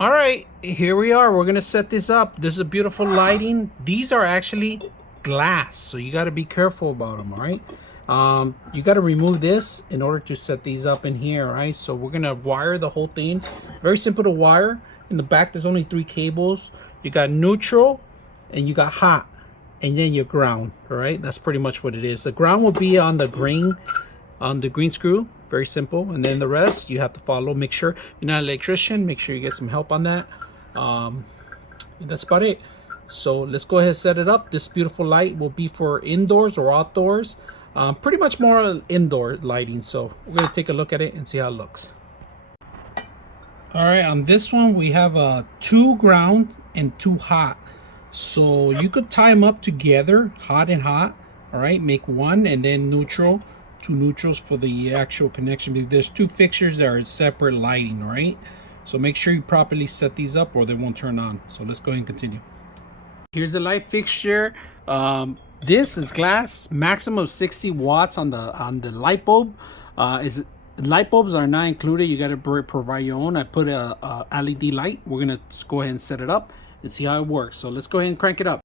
All right, here we are. We're gonna set this up. This is a beautiful lighting. These are actually glass, so you got to be careful about them. All right, you got to remove this in order to set these up in here. All right, so we're gonna wire the whole thing. Very simple to wire. In the back, there's only 3 cables. You got neutral, and you got hot, and then your ground. All right, that's pretty much what it is. The ground will be on the green screw. Very simple. And then the rest you have to follow. Make sure you're not an electrician. Make sure you get some help on that. That's about it. So let's go ahead and set it up. This beautiful light will be for indoors or outdoors. Pretty much more indoor lighting. So we're going to take a look at it and see how it looks. All right, on this one we have 2 ground and 2 hot. So you could tie them up together, hot and hot. All right, make one and then neutral. 2 neutrals for the actual connection, because there's 2 fixtures that are separate lighting. All right, so make sure you properly set these up or they won't turn on. So let's go ahead and continue. Here's the light fixture. This is glass, maximum of 60 watts on the light bulb. Light bulbs are not included. You got to provide your own. I put a LED light. We're gonna go ahead and set it up and see how it works. So let's go ahead and crank it up.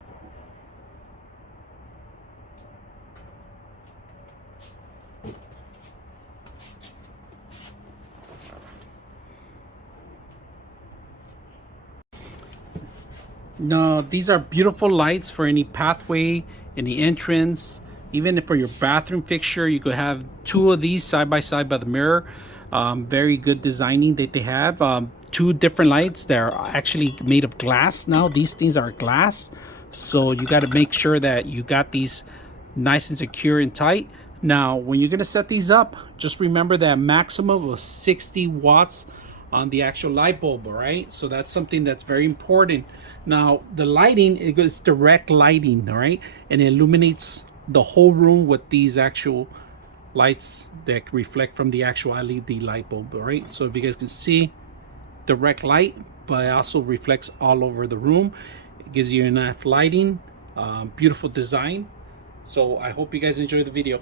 No, these are beautiful lights for any pathway, any entrance, even for your bathroom fixture. You could have 2 of these side by side by the mirror. Very good designing that they have. 2 different lights that are actually made of glass. Now these things are glass, so you got to make sure that you got these nice and secure and tight. Now when you're going to set these up, just remember that maximum of 60 watts on the actual light bulb. All right, so that's something that's very important. Now the lighting, it goes direct lighting. All right, and it illuminates the whole room with these actual lights that reflect from the actual LED light bulb. All right, so if you guys can see, direct light, but it also reflects all over the room. It gives you enough lighting. Beautiful design. So I hope you guys enjoy the video.